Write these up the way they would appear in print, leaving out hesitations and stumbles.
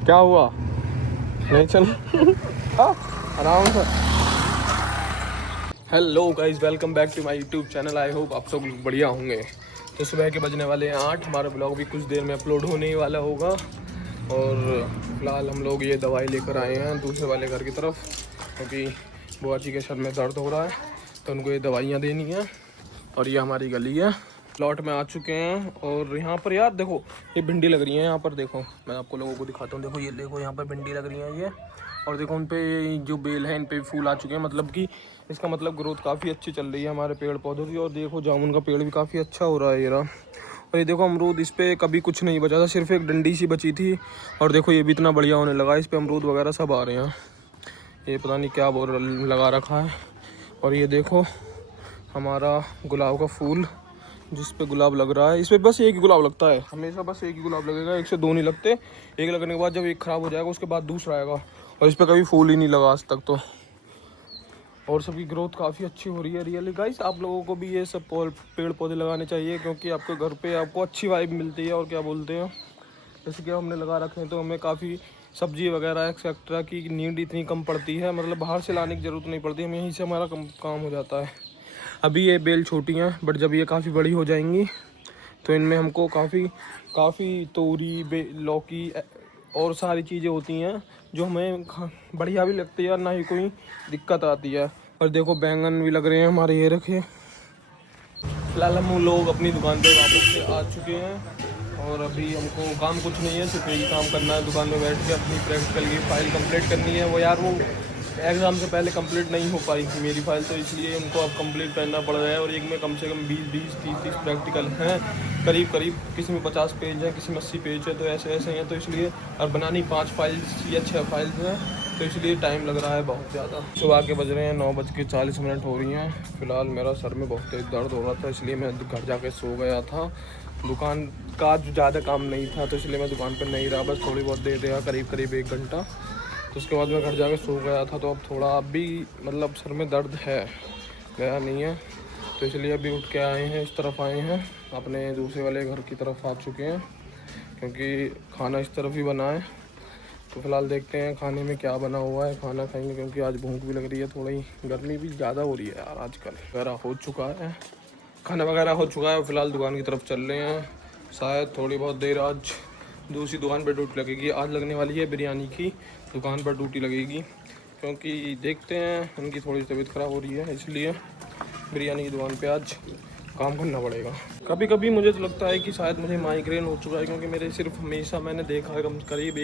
क्या हुआ? नहीं चल। हाँ, आराम से। Hello guys, welcome back to my YouTube channel. I hope आप सब लोग बढ़िया होंगे। तो सुबह के बजने वाले हैं 8। हमारा ब्लॉग भी कुछ देर में अपलोड होने ही वाला होगा। और फिलहाल हम लोग ये दवाई लेकर आए हैं दूसरे वाले घर की तरफ, क्योंकि बुआ जी के सर में दर्द हो रहा है, तो उनको ये दवाइयाँ देनी है। और ये हमारी गली है। प्लॉट में आ चुके हैं और यहाँ पर यार देखो, ये भिंडी लग रही है। यहाँ पर देखो, मैं आपको लोगों को दिखाता हूँ। देखो ये देखो, यहाँ पर भिंडी लग रही है ये। और देखो उन पे जो बेल है, इन पे फूल आ चुके हैं। मतलब कि इसका मतलब ग्रोथ काफ़ी अच्छी चल रही है हमारे पेड़ पौधों की। और देखो जामुन का पेड़ भी काफ़ी अच्छा हो रहा है ये रहा। और ये देखो अमरूद, इस पर कभी कुछ नहीं बचा था, सिर्फ एक डंडी सी बची थी। और देखो ये भी इतना बढ़िया होने लगा, इस पर अमरूद वगैरह सब आ रहे हैं। ये पता नहीं क्या बोल लगा रखा है। और ये देखो हमारा गुलाब का फूल, जिस पे गुलाब लग रहा है। इस पे बस एक ही गुलाब लगता है हमेशा, बस एक ही गुलाब लगेगा, एक से दो नहीं लगते। एक लगने के बाद जब एक ख़राब हो जाएगा उसके बाद दूसरा आएगा। और इस पे कभी फूल ही नहीं लगा आज तक तो। और सबकी ग्रोथ काफ़ी अच्छी हो रही है। रियली गाइस, आप लोगों को भी ये सब पेड़ पौधे लगाने चाहिए, क्योंकि आपके घर पे आपको अच्छी वाइब मिलती है। और क्या बोलते हैं, जैसे कि हमने लगा रखे हैं तो हमें काफ़ी सब्जी वगैरह एक्सेट्रा की नीड इतनी कम पड़ती है। मतलब बाहर से लाने की ज़रूरत नहीं पड़ती, हम यहीं से हमारा काम हो जाता है। अभी ये बेल छोटी हैं, बट जब ये काफ़ी बड़ी हो जाएंगी तो इनमें हमको काफ़ी तोरी लौकी और सारी चीज़ें होती हैं जो हमें बढ़िया भी लगती है, ना ही कोई दिक्कत आती है। और देखो बैंगन भी लग रहे हैं हमारे, ये रखे। फिलहाल हम लोग अपनी दुकान पे वापस से आ चुके हैं और अभी हमको काम कुछ नहीं है, सिर्फ यही काम करना है। दुकान में बैठ के अपनी प्रैक्टिकल की फ़ाइल कंप्लीट करनी है। वो यार वो एग्ज़ाम से पहले कंप्लीट नहीं हो पाई थी मेरी फ़ाइल, तो इसलिए उनको अब कंप्लीट करना पड़ रहा है। और एक में कम से कम 20-30 प्रैक्टिकल हैं करीब करीब। किसी में 50 पेज है, किसी में 80 पेज है, तो ऐसे ऐसे हैं। तो इसलिए और बनानी 5 फाइल्स या 6 फाइल्स हैं, तो इसलिए टाइम लग रहा है बहुत ज़्यादा। सुबह के बज रहे हैं 9:40 हो रही हैं। फ़िलहाल मेरा सर में बहुत तेज़ दर्द हो रहा था, इसलिए मैं घर जाके सो गया था। दुकान का ज़्यादा काम नहीं था, तो इसलिए मैं दुकान पर नहीं रहा, बस थोड़ी बहुत देर रहा, करीब 1 घंटा। तो उसके बाद मैं घर जाके सो गया था। तो अब थोड़ा अभी मतलब सर में दर्द है, गया नहीं है, तो इसलिए अभी उठ के आए हैं, इस तरफ आए हैं, अपने दूसरे वाले घर की तरफ आ चुके हैं, क्योंकि खाना इस तरफ ही बना है। तो फिलहाल देखते हैं खाने में क्या बना हुआ है, खाना खाएंगे, क्योंकि आज भूख भी लग रही है थोड़ी। गर्मी भी ज़्यादा हो रही है यार आजकल। वगैरह हो चुका है, खाना वगैरह हो चुका है। फिलहाल दुकान की तरफ चल रहे हैं, शायद थोड़ी बहुत देर आज दूसरी दुकान पर ड्यूटी लगेगी। आज लगने वाली है बिरयानी की दुकान पर ड्यूटी लगेगी, क्योंकि देखते हैं उनकी थोड़ी तबीयत ख़राब हो रही है, इसलिए बिरयानी की दुकान पे आज काम करना पड़ेगा। कभी कभी मुझे तो लगता है कि शायद मुझे माइग्रेन हो चुका है, क्योंकि मेरे सिर्फ हमेशा मैंने देखा है करीब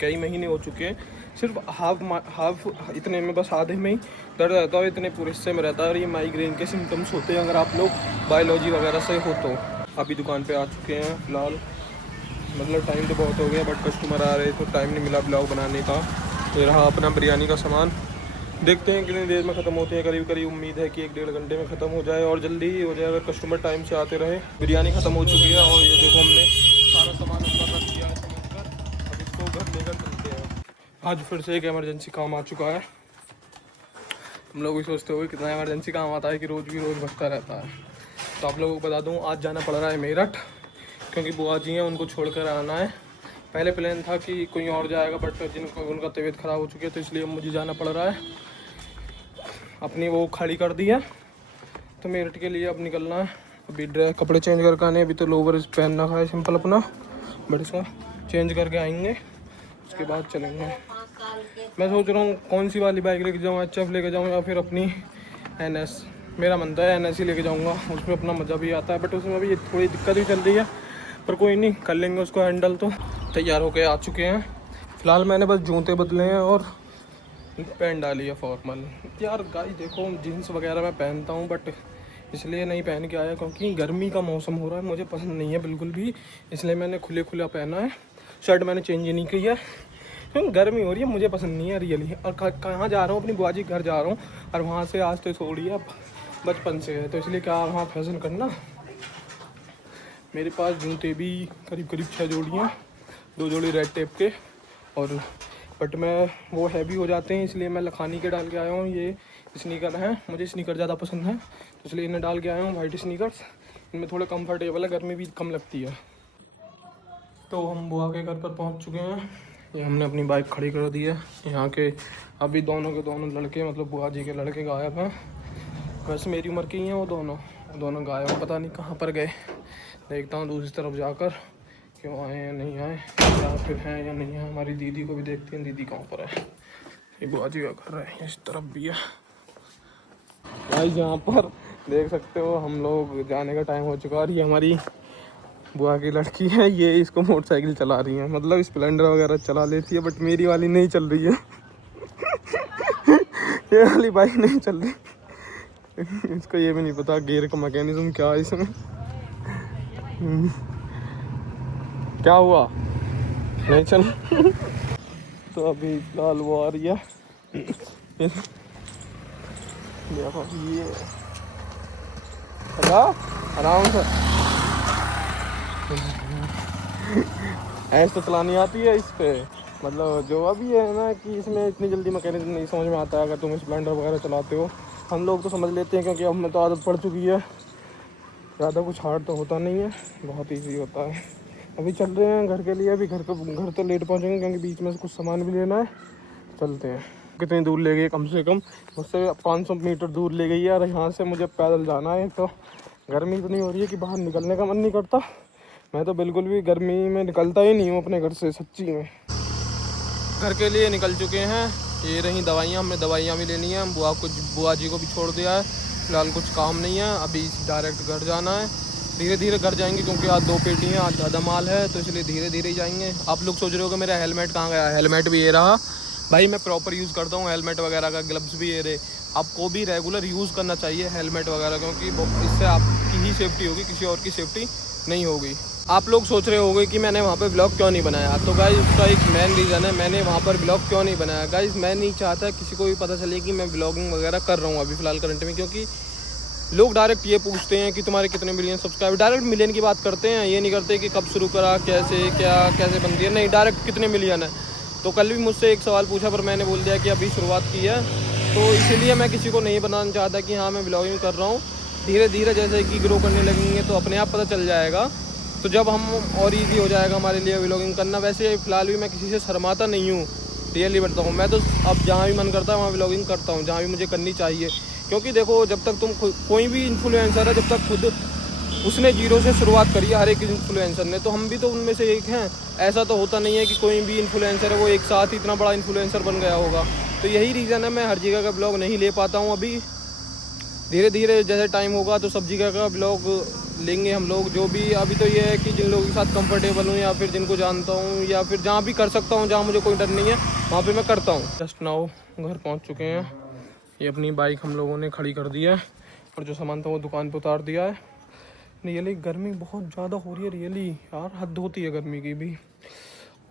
कई महीने हो चुके हैं, सिर्फ हाफ इतने में, बस आधे में ही दर्द रहता है और इतने पूरे हिस्से में रहता है। और ये माइग्रेन के सिम्टम्स होते हैं अगर आप लोग बायोलॉजी वगैरह से हो तो। अभी दुकान पे आ चुके हैं फ़िलहाल। मतलब टाइम तो बहुत हो गया, बट कस्टमर आ रहे तो टाइम नहीं मिला ब्लॉग बनाने का। ये रहा अपना बिरयानी का सामान, देखते हैं कितनी देर में ख़त्म होते हैं। करीब उम्मीद है कि 1-1.5 घंटे में ख़त्म हो जाए, और जल्दी ही हो जाए अगर कस्टमर टाइम से आते रहे। बिरयानी ख़त्म हो चुकी है और ये देखो हमने सारा सामान अंदर रख दिया है समझ कर। अब इसको घर लेकर चलते हैं। आज फिर से एक इमरजेंसी काम आ चुका है। हम लोग भी सोचते हुए कितना इमरजेंसी काम आता है कि रोज़ भगता रहता है। तो आप लोगों को बता दूँ, आज जाना पड़ रहा है मेरठ, क्योंकि बुआ जी हैं, उनको छोड़ कर आना है। पहले प्लान था कि कोई और जाएगा, बट जिनको उनका तबीयत ख़राब हो चुकी है, तो इसलिए मुझे जाना पड़ रहा है। अपनी वो खड़ी कर दी है, तो मेरठ के लिए अब निकलना है। अभी ड्रेस कपड़े चेंज करके आने, अभी तो लोवर पहन रखा है सिंपल अपना, बट इसका चेंज करके आएंगे, उसके बाद चलेंगे। मैं सोच रहा हूँ कौन सी वाली बाइक लेके जाऊँ, HF लेके जाऊँ या फिर अपनी NS। मेरा मन था NS ही लेके जाऊँगा, उसमें अपना मज़ा भी आता है, बट उसमें अभी थोड़ी दिक्कत भी चल रही है, पर कोई नहीं, कर लेंगे उसको हैंडल। तो तैयार होके आ चुके हैं। फ़िलहाल मैंने बस जूते बदले हैं और पैंट डाली है फॉर्मल। यार गाइस देखो, जीन्स वगैरह मैं पहनता हूँ, बट इसलिए नहीं पहन के आया क्योंकि गर्मी का मौसम हो रहा है, मुझे पसंद नहीं है बिल्कुल भी, इसलिए मैंने खुला पहना है। शर्ट मैंने चेंज ही नहीं की है, क्योंकि गर्मी हो रही है, मुझे पसंद नहीं है रियली। और कहाँ जा रहा हूँ, अपनी बुआ जी घर जा रहा हूँ, और वहाँ से आज तो थोड़ी है बचपन से है, तो इसलिए क्या वहाँ फैशन करना। मेरे पास जूते भी करीब 6 जोड़ियाँ, 2 जोड़ी रेड टेप के, और बट मैं वो हैवी हो जाते हैं, इसलिए मैं लखानी के डाल के आया हूँ। ये स्नीकर हैं, मुझे स्नीकर ज़्यादा पसंद है, तो इसलिए इन्हें डाल के आया हूँ, वाइट स्नीकर्स। इनमें थोड़ा कंफर्टेबल है, गर्मी भी कम लगती है। तो हम बुआ के घर पर पहुँच चुके हैं। ये हमने अपनी बाइक खड़ी कर दी है यहाँ के। अभी दोनों के दोनों लड़के मतलब बुआ जी के लड़के गायब हैं। वैसे मेरी उम्र के ही हैं वो दोनों गायब हैं, पता नहीं कहाँ पर गए। देखता हूँ दूसरी तरफ जाकर क्यों आए या नहीं आए, या फिर हैं या नहीं है। हमारी दीदी को भी देखते हैं, दीदी कहाँ पर है। ये बुआ जी का घर है, इस तरफ भी है भाई। यहाँ पर देख सकते हो हम लोग जाने का टाइम हो चुका है। और ये हमारी बुआ की लड़की है, ये इसको मोटरसाइकिल चला रही है, मतलब स्प्लेंडर वगैरह चला लेती है, बट मेरी वाली नहीं चल रही है। ये वाली बाइक नहीं चल रही। इसको ये भी नहीं पता गियर का मैकेनिज्म क्या है इसमें। क्या हुआ, नहीं चल। तो अभी फिलहाल वो आ रही है। देखो ये आराम से ऐसे तो चलानी आती है इस पे। मतलब जो अभी है ना कि इसमें इतनी जल्दी मैकेनिज्म नहीं समझ में आता है। अगर तुम स्प्लेंडर वगैरह चलाते हो, हम लोग तो समझ लेते हैं क्योंकि हमें तो आदत पड़ चुकी है। ज़्यादा कुछ हार्ड तो होता नहीं है, बहुत ईजी होता है। अभी चल रहे हैं घर के लिए। अभी घर तो लेट पहुँचेंगे क्योंकि बीच में से कुछ सामान भी लेना है। चलते हैं। कितनी दूर ले गई, कम से कम मुझसे 500 मीटर दूर ले गई है। और यहाँ से मुझे पैदल जाना है। तो गर्मी इतनी हो रही है कि बाहर निकलने का मन नहीं करता। मैं तो बिल्कुल भी गर्मी में निकलता ही नहीं हूँ अपने घर से, सच्ची में। घर के लिए निकल चुके हैं। ये रही दवाइयाँ, हमें दवाइयाँ भी लेनी है। हम बुआ जी को भी छोड़ दिया है, फिलहाल कुछ काम नहीं है। अभी डायरेक्ट घर जाना है। धीरे धीरे घर जाएंगे क्योंकि आज 2 पेटी हैं, आज ज़्यादा माल है, तो इसलिए धीरे धीरे ही जाएंगे। आप लोग सोच रहे हो कि मेरा हेलमेट कहाँ गया। हेलमेट भी ये रहा भाई, मैं प्रॉपर यूज़ करता हूँ हेलमेट वगैरह का। ग्लव्स भी ये रहे। आपको भी रेगुलर यूज़ करना चाहिए हेलमेट वगैरह, क्योंकि इससे आपकी ही सेफ्टी होगी, किसी और की सेफ्टी नहीं होगी। आप लोग सोच रहे होंगे कि मैंने वहाँ पे ब्लॉग क्यों नहीं बनाया। तो गाइस उसका एक मेन रीज़न है, मैंने वहाँ पर ब्लॉग क्यों नहीं बनाया। गाइस मैं नहीं चाहता किसी को भी पता चले कि मैं ब्लॉगिंग वगैरह कर रहा हूँ अभी फ़िलहाल करंट में, क्योंकि लोग डायरेक्ट ये पूछते हैं कि तुम्हारे कितने मिलियन सब्सक्राइबर। डायरेक्ट मिलियन की बात करते हैं, ये नहीं करते कि कब शुरू करा, कैसे बनती है। नहीं, डायरेक्ट कितने मिलियन है। तो कल भी मुझसे एक सवाल पूछा, पर मैंने बोल दिया कि अभी शुरुआत की है। तो इसीलिए मैं किसी को नहीं बनाना चाहता कि हाँ मैं ब्लॉगिंग कर रहा हूँ। धीरे धीरे जैसे कि ग्रो करने लगेंगे तो अपने आप पता चल जाएगा। तो जब हम और ईजी हो जाएगा हमारे लिए व्लॉगिंग करना। वैसे फ़िलहाल भी मैं किसी से शर्माता नहीं हूँ, रियली बताता हूँ। मैं तो अब जहाँ भी मन करता है वहाँ व्लॉगिंग करता हूँ, जहाँ भी मुझे करनी चाहिए। क्योंकि देखो जब तक तुम कोई भी इन्फ्लुएंसर है, जब तक खुद उसने जीरो से शुरुआत करी है, हर एक इन्फ्लुएंसर ने, तो हम भी तो उनमें से एक हैं। ऐसा तो होता नहीं है कि कोई भी इन्फ्लुएंसर है वो एक साथ ही इतना बड़ा इन्फ्लुएंसर बन गया होगा। तो यही रीज़न है मैं हर जगह का ब्लॉग नहीं ले पाता हूँ अभी। धीरे धीरे जैसे टाइम होगा तो सब जगह का ब्लॉग लेंगे हम लोग। जो भी अभी तो ये है कि जिन लोगों के साथ कंफर्टेबल हूँ या फिर जिनको जानता हूँ या फिर जहाँ भी कर सकता हूँ, जहाँ मुझे कोई डर नहीं है वहाँ पे मैं करता हूँ। जस्ट नाउ घर पहुँच चुके हैं। ये अपनी बाइक हम लोगों ने खड़ी कर दी है और जो सामान था वो दुकान पे उतार दिया है। रियली गर्मी बहुत ज़्यादा हो रही है, रियली यार हद होती है गर्मी की भी।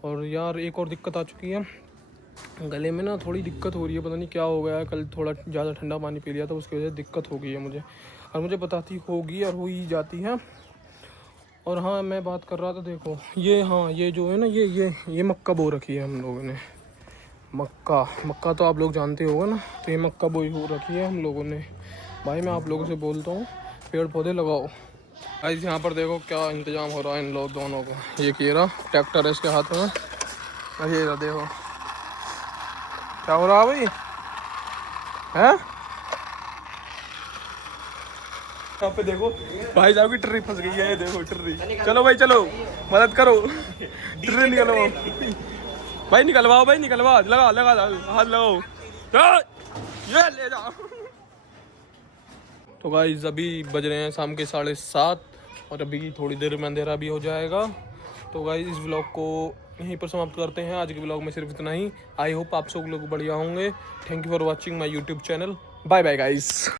और यार एक और दिक्कत आ चुकी है, गले में ना थोड़ी दिक्कत हो रही है, पता नहीं क्या हो गया है। कल थोड़ा ज़्यादा ठंडा पानी पी लिया था, उसकी वजह से दिक्कत हो गई है मुझे, और मुझे बताती होगी और हो ही जाती है। और हाँ मैं बात कर रहा था, देखो ये, हाँ ये जो है ना ये मक्का बो रखी है हम लोगों ने। मक्का तो आप लोग जानते होगा ना, तो ये मक्का बोई हो रखी है हम लोगों ने। भाई मैं आप लोगों से बोलता हूँ पेड़ पौधे लगाओ। भाई यहाँ पर देखो क्या इंतज़ाम हो रहा है इन लोग दोनों का। ये किया ट्रैक्टर है इसके हाथ में, अरे ये देखो क्या हो रहा है भाई है। यहाँ पे देखो भाई साहब की ट्री फंस गई है, ये देखो ट्री। चलो भाई चलो मदद करो, ट्री निकलवाओ भाई, निकलवाओ भाई, निकलवा, लगा हाथ लगाओ, ये ले जाओ। तो गाइस अभी बज रहे हैं शाम के 7:30 और अभी थोड़ी देर में अंधेरा भी हो जाएगा। तो गाइस इस व्लॉग को यहीं पर समाप्त करते हैं। आज के व्लॉग में सिर्फ इतना ही। आई होप आप सब लोग बढ़िया होंगे। Thank you for watching my YouTube channel. Bye bye guys.